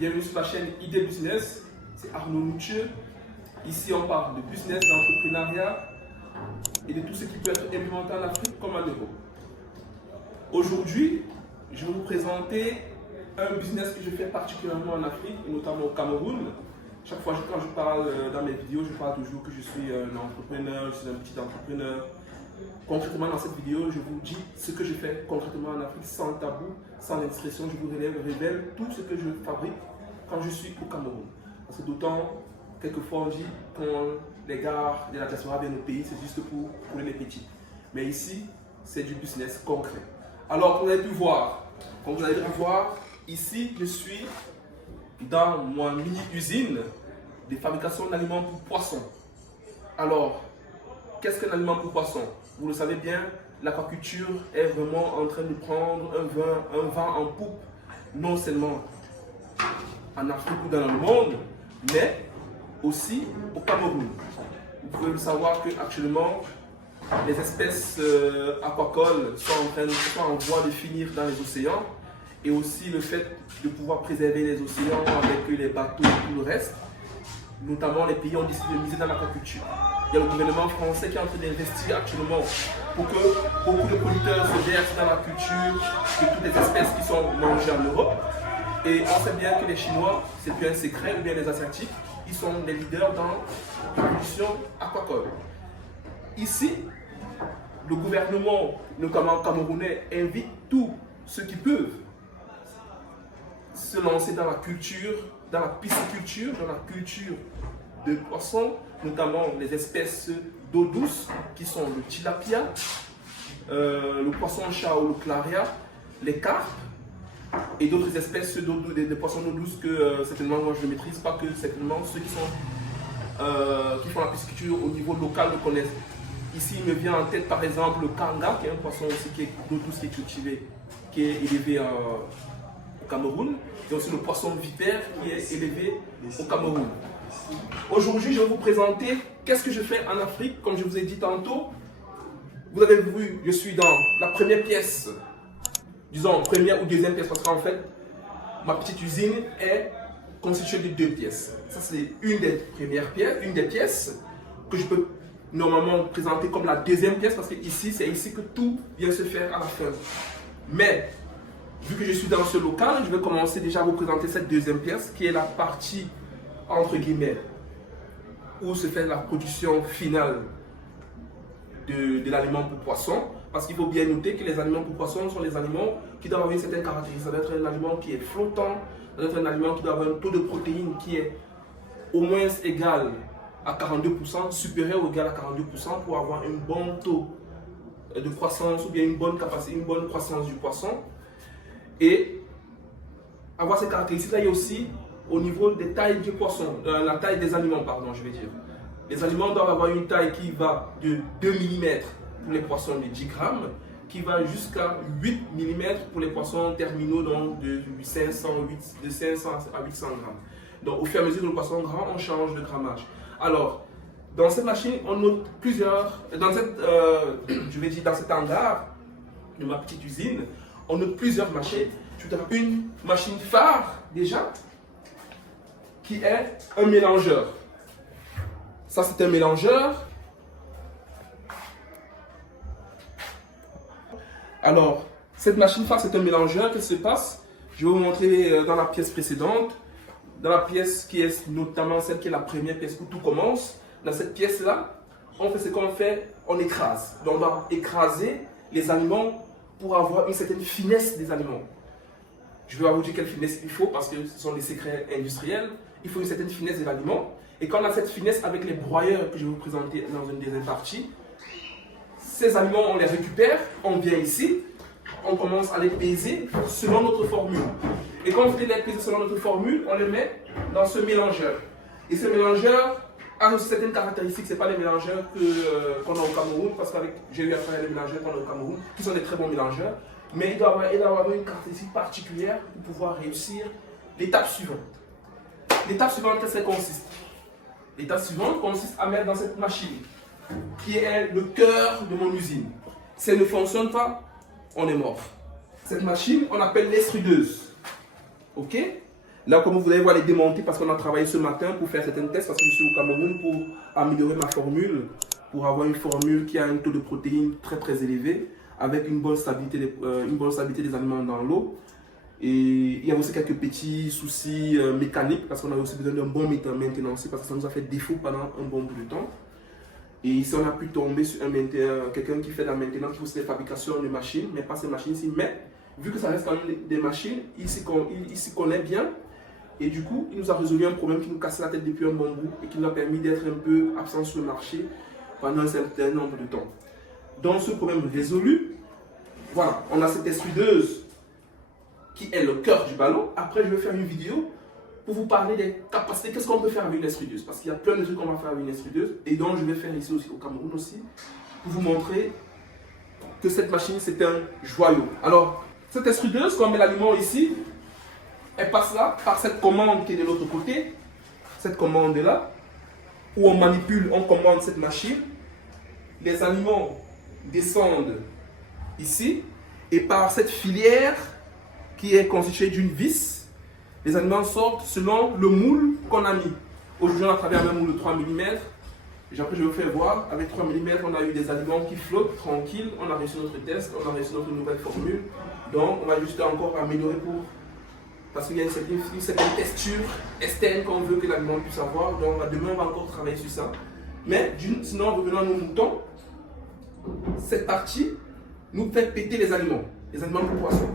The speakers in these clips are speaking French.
Bienvenue sur la chaîne ID Business, c'est Arnaud Mouche. Ici on parle de business, d'entrepreneuriat et de tout ce qui peut être implémenté en Afrique comme en Europe. Aujourd'hui, je vais vous présenter un business que je fais particulièrement en Afrique, et notamment au Cameroun. Chaque fois quand je parle dans mes vidéos, je parle toujours que je suis un entrepreneur, je suis un petit entrepreneur. Concrètement, dans cette vidéo, je vous dis ce que je fais concrètement en Afrique, sans tabou, sans indiscrétion. Je vous révèle tout ce que je fabrique quand je suis au Cameroun. Parce que d'autant, quelquefois on dit quand les gars de la diaspora viennent au pays, c'est juste pour les petits. Mais ici, c'est du business concret. Alors, comme vous avez pu voir, ici, je suis dans ma mini-usine de fabrication d'aliments pour poissons. Alors, qu'est-ce qu'un aliment pour poissons? Vous le savez bien, l'aquaculture est vraiment en train de prendre un vent en poupe, non seulement en Afrique ou dans le monde, mais aussi au Cameroun. Vous pouvez le savoir qu'actuellement, les espèces aquacoles sont en voie de finir dans les océans, et aussi le fait de pouvoir préserver les océans avec les bateaux et tout le reste. Notamment, les pays ont décidé de miser dans l'aquaculture. Il y a le gouvernement français qui est en train d'investir actuellement pour que beaucoup de producteurs se versent dans la culture de toutes les espèces qui sont mangées en Europe. Et on sait bien que les Chinois, c'est plus un secret, ou bien les Asiatiques, ils sont les leaders dans la production aquacole. Ici, le gouvernement, notamment camerounais, invite tous ceux qui peuvent se lancer dans la culture, dans la pisciculture, dans la culture de poissons, notamment les espèces d'eau douce qui sont le tilapia, le poisson-chat ou le claria, les carpes et d'autres espèces de poissons d'eau douce que certainement moi je ne maîtrise pas, que certainement ceux qui font la pisciculture au niveau local le connaissent. Ici il me vient en tête par exemple le kanga, qui est un poisson aussi qui est d'eau douce, qui est cultivé, qui est élevé au Cameroun, et aussi le poisson vipère qui est élevé au Cameroun. Aujourd'hui, je vais vous présenter qu'est-ce que je fais en Afrique. Comme je vous ai dit tantôt, vous avez vu, je suis dans la première pièce, disons première ou deuxième pièce, parce qu'en fait, ma petite usine est constituée de deux pièces. Ça, c'est une des premières pièces, une des pièces que je peux normalement présenter comme la deuxième pièce, parce que ici, c'est ici que tout vient se faire à la fin. Mais, vu que je suis dans ce local, je vais commencer déjà à vous présenter cette deuxième pièce, qui est la partie entre guillemets, où se fait la production finale de l'aliment pour poisson, parce qu'il faut bien noter que les aliments pour poisson sont les aliments qui doivent avoir une certaine caractéristique. Ça doit être un aliment qui est flottant, ça doit être un aliment qui doit avoir un taux de protéines qui est au moins égal à 42%, supérieur ou égal à 42% pour avoir un bon taux de croissance ou bien une bonne capacité, une bonne croissance du poisson. Et avoir ces caractéristiques-là, il y a aussi au niveau des tailles du poisson, la taille des aliments, pardon, je vais dire. Les aliments doivent avoir une taille qui va de 2 mm pour les poissons de 10 grammes, qui va jusqu'à 8 mm pour les poissons terminaux, donc de 500 à 800 grammes. Donc au fur et à mesure que le poisson grand, on change de grammage. Alors, dans cette machine, on note plusieurs, dans cet hangar de ma petite usine, on note plusieurs machines. Une machine phare déjà, qui est un mélangeur. Ça, c'est un mélangeur. Alors, cette machine phare, c'est un mélangeur. Qu'est-ce qui se passe? Je vais vous montrer dans la pièce précédente, dans la pièce qui est notamment celle qui est la première pièce où tout commence. Dans cette pièce-là, on fait ce qu'on fait, on écrase. Donc, on va écraser les aliments pour avoir une certaine finesse des aliments. Je vais vous dire quelle finesse il faut parce que ce sont des secrets industriels. Il faut une certaine finesse de l'aliment. Et quand on a cette finesse avec les broyeurs que je vais vous présenter dans une deuxième partie, ces aliments, on les récupère, on vient ici, on commence à les peser selon notre formule. Et quand on fait les peser selon notre formule, on les met dans ce mélangeur. Et ce mélangeur a une certaine caractéristique. Ce n'est pas les mélangeurs qu'on a au Cameroun, parce que j'ai eu à faire les mélangeurs qu'on a au Cameroun, qui sont des très bons mélangeurs. Mais il doit avoir une caractéristique particulière pour pouvoir réussir l'étape suivante. L'étape suivante, qu'est-ce qu'elle consiste? L'étape suivante consiste à mettre dans cette machine, qui est le cœur de mon usine. Si elle ne fonctionne pas, on est mort. Cette machine, on appelle l'extrudeuse. Ok? Là, comme vous allez voir les démonter parce qu'on a travaillé ce matin pour faire certains tests, parce que je suis au Cameroun pour améliorer ma formule, pour avoir une formule qui a un taux de protéines très très élevé, avec une bonne stabilité des aliments dans l'eau. Et il y a aussi quelques petits soucis mécaniques, parce qu'on a aussi besoin d'un bon maintenance, parce que ça nous a fait défaut pendant un bon bout de temps. Et ici, on a pu tomber sur quelqu'un qui fait de la maintenance, qui fait la fabrication de machines, mais pas ces machines-ci. Mais vu que ça reste quand même des machines, il s'y connaît bien. Et du coup, il nous a résolu un problème qui nous cassait la tête depuis un bon bout et qui nous a permis d'être un peu absent sur le marché pendant un certain nombre de temps. Donc, ce problème résolu, voilà, on a cette extrudeuse qui est le cœur du ballon. Après, je vais faire une vidéo pour vous parler des capacités, qu'est-ce qu'on peut faire avec une extrudeuse. Parce qu'il y a plein de trucs qu'on va faire avec une extrudeuse et donc je vais faire ici aussi au Cameroun aussi pour vous montrer que cette machine c'est un joyau. Alors, cette extrudeuse, quand on met l'aliment ici, elle passe là par cette commande qui est de l'autre côté, cette commande là, où on manipule, on commande cette machine. Les aliments descendent ici et par cette filière qui est constituée d'une vis, les aliments sortent selon le moule qu'on a mis. Aujourd'hui, on a travaillé avec un moule de 3 mm. Après, je vais vous faire voir. Avec 3 mm, on a eu des aliments qui flottent tranquilles. On a réussi notre test, on a réussi notre nouvelle formule. Donc, on va juste encore améliorer parce qu'il y a une certaine texture externe qu'on veut que l'aliment puisse avoir. Donc, demain, on va encore travailler sur ça. Mais sinon, revenons à nos moutons. Cette partie nous fait péter les aliments de poisson.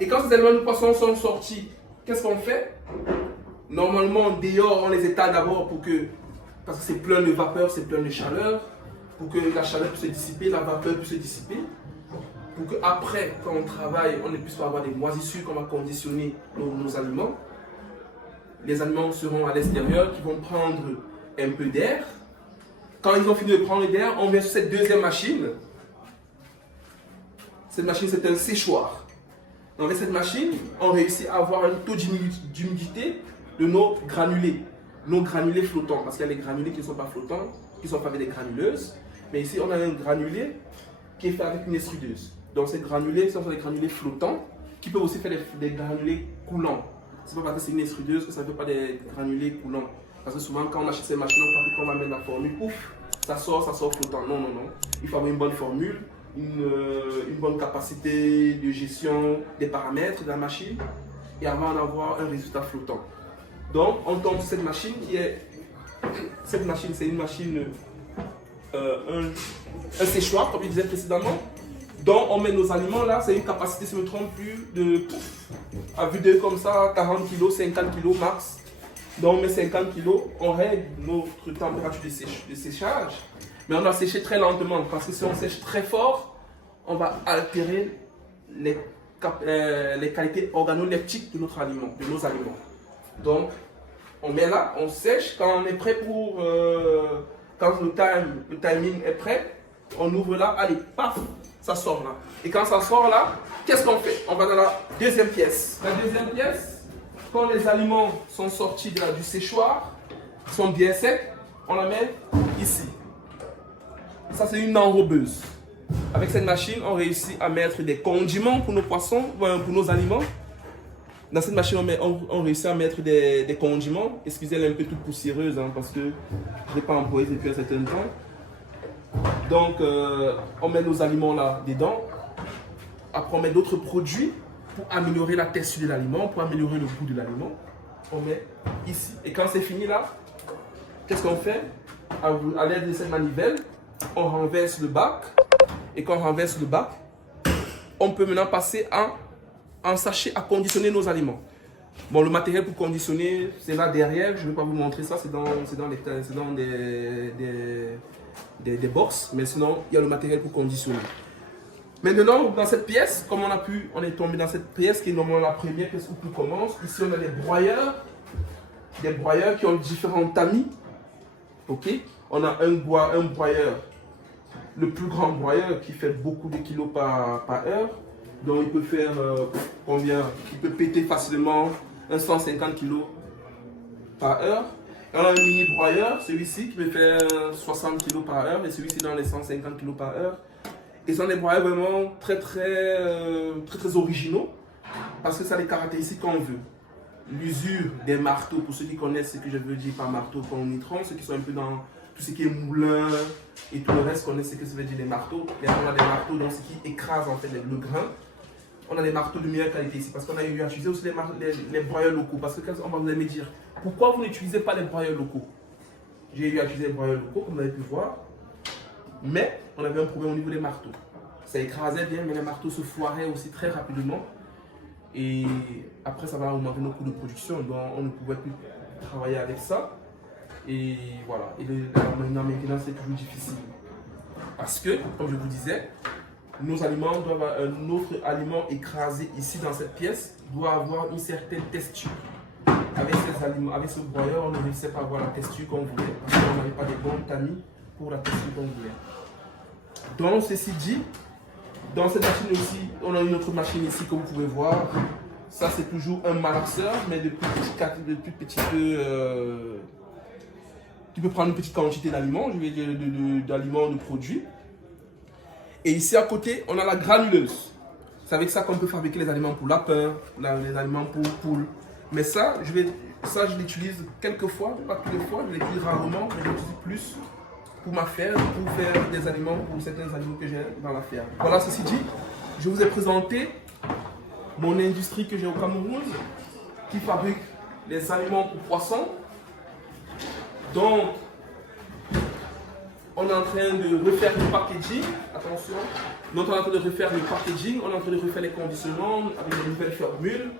Et quand ces aliments de poisson sont sortis, qu'est-ce qu'on fait? Normalement, dehors, on les étale d'abord parce que c'est plein de vapeur, c'est plein de chaleur, pour que la chaleur puisse se dissiper, la vapeur puisse se dissiper, pour qu'après, quand on travaille, on ne puisse pas avoir des moisissures qu'on va conditionner nos aliments. Les aliments seront à l'extérieur, qui vont prendre un peu d'air. Quand ils ont fini de prendre l'air, on vient sur cette deuxième machine. Cette machine, c'est un séchoir. Donc avec cette machine, on réussit à avoir un taux d'humidité de nos granulés flottants. Parce qu'il y a les granulés qui ne sont pas flottants, qui sont faits avec des granuleuses. Mais ici, on a un granulé qui est fait avec une extrudeuse. Donc ces granulés, ce sont des granulés flottants, qui peuvent aussi faire des granulés coulants. Ce n'est pas parce que c'est une extrudeuse que ça ne fait pas des granulés coulants. Parce que souvent, quand on achète ces machines, on pense qu'on va mettre la formule, ouf, ça sort flottant. Non, non, non. Il faut avoir une bonne formule. Une bonne capacité de gestion des paramètres de la machine et avant d'avoir un résultat flottant. Donc on tombe sur cette machine cette machine c'est une machine un séchoir comme je disais précédemment, dont on met nos aliments là. C'est une capacité, si je ne me trompe plus, à vue d'œil comme ça, 40 kg, 50 kg max. Donc on met 50 kg, on règle notre température de séchage. Mais on doit sécher très lentement parce que si on sèche très fort, on va altérer les qualités organoleptiques de nos aliments. Donc, on met là, on sèche. Quand on est prêt quand le timing est prêt, on ouvre là, allez, paf, ça sort là. Et quand ça sort là, qu'est-ce qu'on fait? On va dans la deuxième pièce. La deuxième pièce, quand les aliments sont sortis du séchoir, sont bien secs, on la met ici. Ça, c'est une enrobeuse. Avec cette machine, on réussit à mettre des condiments pour nos poissons, pour nos aliments. Dans cette machine, on réussit à mettre des condiments. Excusez, elle est un peu toute poussiéreuse parce que je n'ai pas employé depuis un certain temps. Donc, on met nos aliments là dedans. Après, on met d'autres produits pour améliorer la texture de l'aliment, pour améliorer le goût de l'aliment. On met ici. Et quand c'est fini là, qu'est-ce qu'on fait? À l'aide de cette manivelle, on renverse le bac. Et quand on renverse le bac, on peut maintenant passer en sachet à conditionner nos aliments. Bon, le matériel pour conditionner, c'est là derrière. Je ne vais pas vous montrer ça, c'est dans des box. Mais sinon, il y a le matériel pour conditionner. Maintenant, dans cette pièce, comme on est tombé dans cette pièce qui est normalement la première pièce où tout commence. Ici, on a des broyeurs qui ont différents tamis. Ok, on a un broyeur, le plus grand broyeur qui fait beaucoup de kilos par heure. Donc il peut faire combien? Il peut péter facilement 150 kilos par heure. Et on a un mini broyeur, celui-ci qui peut faire 60 kilos par heure et celui-ci dans les 150 kilos par heure. Et ce sont des broyeurs vraiment très originaux parce que ça a les caractéristiques qu'on veut. l'usure des marteaux, pour ceux qui connaissent ce que je veux dire par marteau ponitron, ceux qui sont un peu dans tout ce qui est moulin et tout le reste connaissent ce que ça veut dire les marteaux. Et on a des marteaux donc ce qui écrase en fait le grain. On a des marteaux de meilleure qualité ici parce qu'on a eu à utiliser aussi les broyeurs locaux. Parce que on va vous me dire, pourquoi vous n'utilisez pas les broyeurs locaux? J'ai eu à utiliser les broyeurs locaux comme vous avez pu voir. Mais on avait un problème au niveau des marteaux. Ça écrasait bien, mais les marteaux se foiraient aussi très rapidement. Et après, ça va augmenter nos coûts de production. Donc, on ne pouvait plus travailler avec ça. Et voilà. Et maintenant, c'est toujours difficile. Parce que, comme je vous disais, nos aliments doivent, notre aliment écrasé ici dans cette pièce doit avoir une certaine texture. Avec ces aliments, avec ce broyeur, on ne réussissait pas à avoir la texture qu'on voulait. Parce qu'on n'avait pas de bons tamis pour la texture qu'on voulait. Donc, ceci dit, dans cette machine aussi, on a une autre machine ici que vous pouvez voir. Ça, c'est toujours un malaxeur, mais de plus petite. Tu peux prendre une petite quantité d'aliments, je vais dire d'aliments, de produits. Et ici à côté, on a la granuleuse. C'est avec ça qu'on peut fabriquer les aliments pour lapin, les aliments pour poules. Mais ça, je l'utilise quelques fois, pas toutes les fois, je l'utilise rarement, mais je l'utilise plus pour ma ferme, pour faire des aliments, pour certains animaux que j'ai dans la ferme. Voilà, ceci dit, je vous ai présenté mon industrie que j'ai au Cameroun, qui fabrique les aliments pour poissons. Donc, on est en train de refaire le packaging, attention, donc on est en train de refaire le packaging, on est en train de refaire les conditionnements avec de nouvelles formules,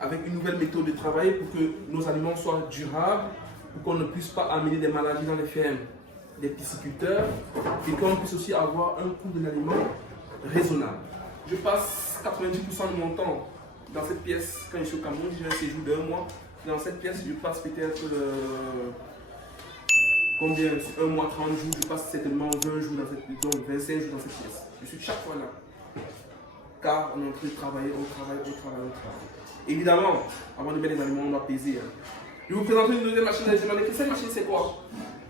avec une nouvelle méthode de travail pour que nos aliments soient durables, pour qu'on ne puisse pas amener des maladies dans les fermes des pisciculteurs et qu'on puisse aussi avoir un coût de l'aliment raisonnable. Je passe 90% de mon temps dans cette pièce quand je suis au Cameroun, j'ai un séjour d'1 mois. Dans cette pièce, je passe peut-être combien? 1 mois, 30 jours, je passe certainement 20 jours dans cette pièce, donc 25 jours dans cette pièce. Je suis chaque fois là. Car on est en train de travailler, on travaille. Évidemment, avant de mettre les aliments, on doit peser. Je vais vous présenter une deuxième machine. Cette machine, c'est quoi?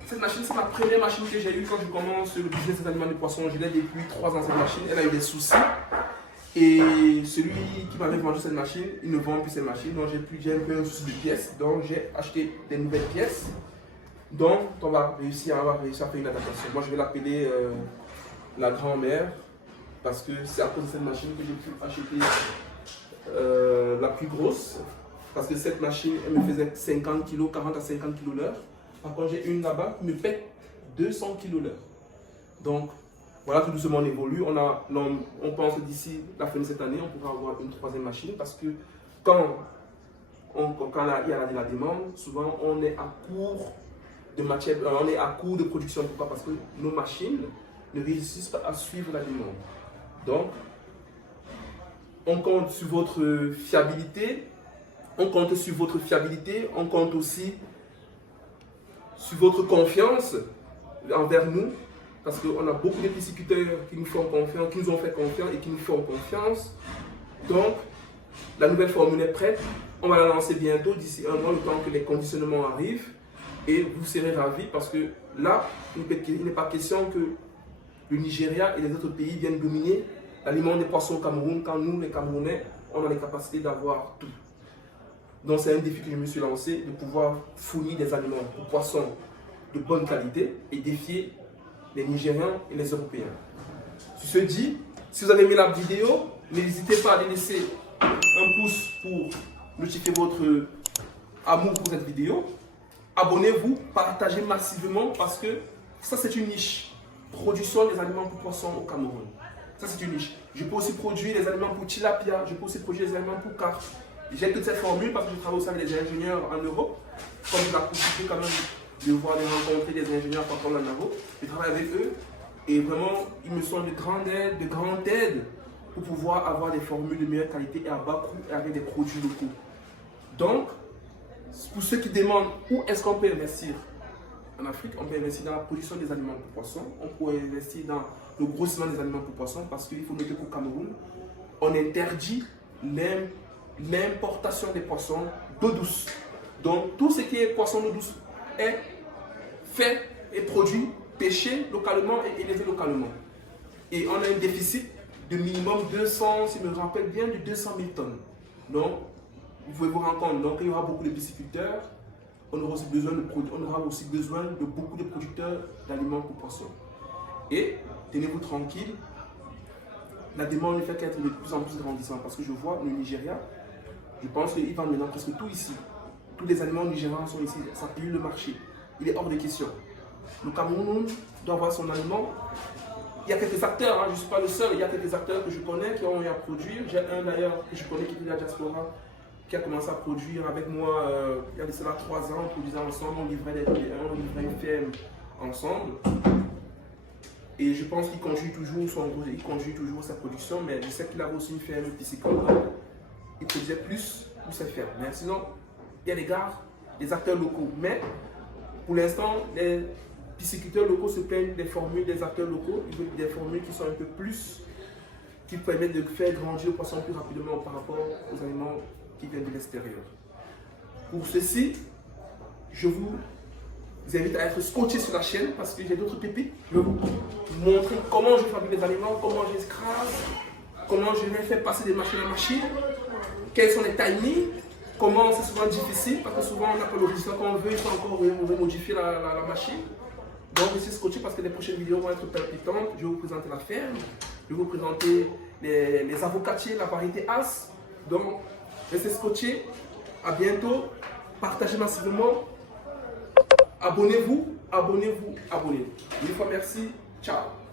Cette machine, c'est ma première machine que j'ai eue quand je commence le business des aliments de poissons. Je l'ai depuis 3 ans cette machine. Elle a eu des soucis. Et celui qui m'avait vendu cette machine, il ne vend plus cette machine. Donc j'ai un peu un souci de pièces. Donc j'ai acheté des nouvelles pièces. Donc on va réussir à faire une adaptation. Moi je vais l'appeler la grand-mère. Parce que c'est à cause de cette machine que j'ai pu acheter la plus grosse. Parce que cette machine, elle me faisait 50 kg, 40 à 50 kg l'heure. Par contre, j'ai une là-bas qui me pète 200 kg l'heure. Donc, voilà, tout doucement on évolue. On pense que d'ici la fin de cette année, on pourra avoir une 3e machine. Parce que quand il y a la demande, souvent on est à court de matière, on est à court de production. Pourquoi? Parce que nos machines ne réussissent pas à suivre la demande. Donc, on compte sur votre fiabilité. On compte sur votre fiabilité. On compte aussi sur votre confiance envers nous. Parce qu'on a beaucoup de pisciculteurs qui nous font confiance, qui nous ont fait confiance et qui nous font confiance. Donc, la nouvelle formule est prête. On va la lancer bientôt, d'ici 1 mois, le temps que les conditionnements arrivent. Et vous serez ravis parce que là, il n'est pas question que le Nigeria et les autres pays viennent dominer l'aliment des poissons au Cameroun, quand nous, les Camerounais, on a les capacités d'avoir tout. Donc c'est un défi que je me suis lancé, de pouvoir fournir des aliments aux poissons de bonne qualité et défier les Nigériens et les Européens. Sur ce dit, si vous avez aimé la vidéo, n'hésitez pas à laisser un pouce pour notifier votre amour pour cette vidéo. Abonnez-vous, partagez massivement parce que ça c'est une niche. Production des aliments pour poissons au Cameroun. Ça c'est une niche. Je peux aussi produire des aliments pour tilapia, je peux aussi produire des aliments pour carpe. J'ai toutes ces formules parce que je travaille aussi avec des ingénieurs en Europe. Comme j'ai la possibilité quand même de voir, de rencontrer des ingénieurs quand on est en Europe. Je travaille avec eux et vraiment ils me sont de grande aide pour pouvoir avoir des formules de meilleure qualité et à bas coût et avec des produits locaux. Donc, pour ceux qui demandent où est-ce qu'on peut investir en Afrique, on peut investir dans la production des aliments pour poissons, on peut investir dans le grossissement des aliments pour poissons parce qu'il faut noter qu'au Cameroun, on interdit l'importation des poissons d'eau douce. Donc tout ce qui est poisson d'eau douce est fait et produit, pêché localement et élevé localement. Et on a un déficit de minimum 200, si je me rappelle bien, de 200 000 tonnes. Donc vous pouvez vous rendre compte. Donc, il y aura beaucoup de pisciculteurs. On aura aussi besoin de beaucoup de producteurs d'aliments pour poissons. Et tenez-vous tranquille, la demande ne fait qu'être de plus en plus grandissante parce que je vois le Nigeria, je pense qu'ils vendent maintenant presque tout ici. Tous les aliments nigériens sont ici, ça pollue le marché. Il est hors de question. Le Cameroun doit avoir son aliment. Il y a quelques acteurs, hein, je ne suis pas le seul, il y a quelques acteurs que je connais qui ont eu à produire. J'ai un d'ailleurs que je connais qui est de la diaspora, qui a commencé à produire avec moi il y a de cela 3 ans, on produisait ensemble, on livrait des T1, on livrait une ferme ensemble. Et je pense qu'il conduit toujours sa production, mais je sais qu'il a aussi une ferme piscicole, donc il produisait plus pour sa ferme. Mais sinon, il y a des gars, des acteurs locaux. Mais pour l'instant, les pisciculteurs locaux se plaignent des formules des acteurs locaux. Ils veulent des formules qui sont un peu plus, qui permettent de faire grandir le poisson plus rapidement par rapport aux aliments qui viennent de l'extérieur. Pour ceci, je vous invite à être scotché sur la chaîne parce que j'ai d'autres pépites. Je vais vous montrer comment je fabrique les aliments, comment j'escrase, comment je vais faire passer des machines à machine, quels sont les timings, comment c'est souvent difficile parce que souvent on n'a pas le résultat qu'on veut, il faut encore modifier la machine. Donc je suis scotché parce que les prochaines vidéos vont être palpitantes. Je vais vous présenter la ferme, je vais vous présenter les avocatiers, la variété As. Donc restez scotché, à bientôt, partagez massivement. Abonnez-vous, abonnez-vous, abonnez-vous. Une fois merci, ciao.